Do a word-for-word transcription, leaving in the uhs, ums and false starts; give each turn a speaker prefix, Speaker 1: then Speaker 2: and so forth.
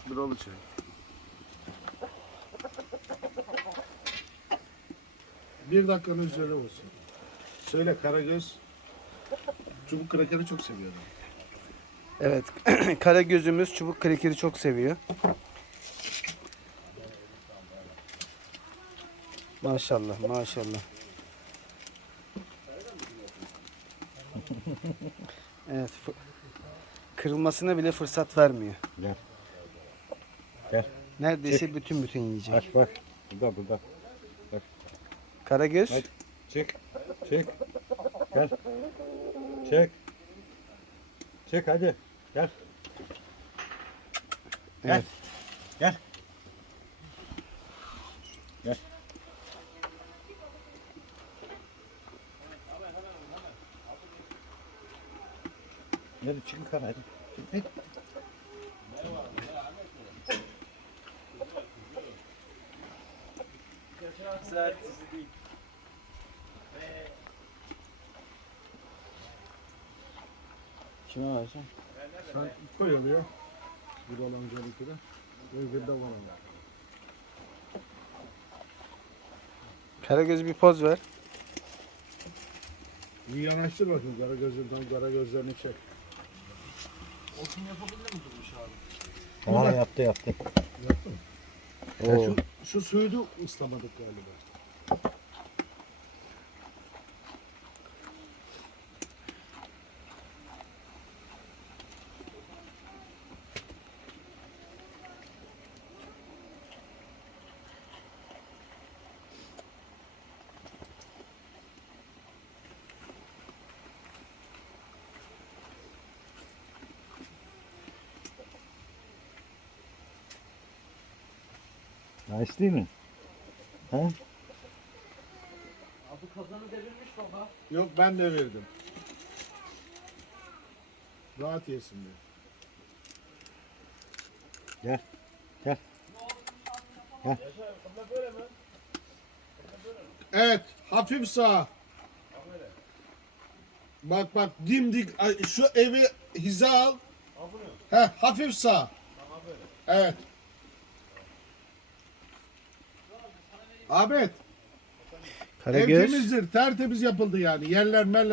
Speaker 1: Biralı çay. Bir dakikanın üzerine olsun. Söyle Karagöz. Çubuk krakeri çok seviyorum.
Speaker 2: Evet. Karagözümüz çubuk krekeri çok seviyor. Maşallah maşallah. Evet. fı- Kırılmasına bile fırsat vermiyor.
Speaker 3: Gel. Gel.
Speaker 2: Neredeyse bütün bütün yiyecek.
Speaker 3: Aç bak. Burada burada.
Speaker 2: Karagöz.
Speaker 3: Hadi. Çık. Çık. Gel. Çık. Çık hadi. Gel. Gel.
Speaker 2: Evet.
Speaker 3: Gel. Gel. Hadi çık yukarı hadi. Çık, hadi.
Speaker 2: Kime vereceğim?
Speaker 1: Sen koy oluyor. Biralı amcalıkı da. Öbürü de var ama.
Speaker 2: Karagöz bir poz ver.
Speaker 1: Bir yanaştır bakayım Karagöz'ün tam Karagözlerini çek. Olsun yapabilir mi Durmuş abi?
Speaker 3: Aa yaptı yaptı.
Speaker 1: Yaptın mı?
Speaker 2: Oo.
Speaker 1: Şu, şu suyu da ıslamadık galiba.
Speaker 3: Nice değil mi? He?
Speaker 2: Abi kazanı devirmiş baba.
Speaker 1: Yok ben de verdim. Rahat yesin diye.
Speaker 3: Gel. Gel. Gel.
Speaker 1: Evet, hafif sağ. Bak bak dimdik ay, şu evi hiza al. He, hafif sağ. Evet. Ahmet, ev
Speaker 2: Karagöz.
Speaker 1: temizdir, tertemiz yapıldı yani. Yerler merler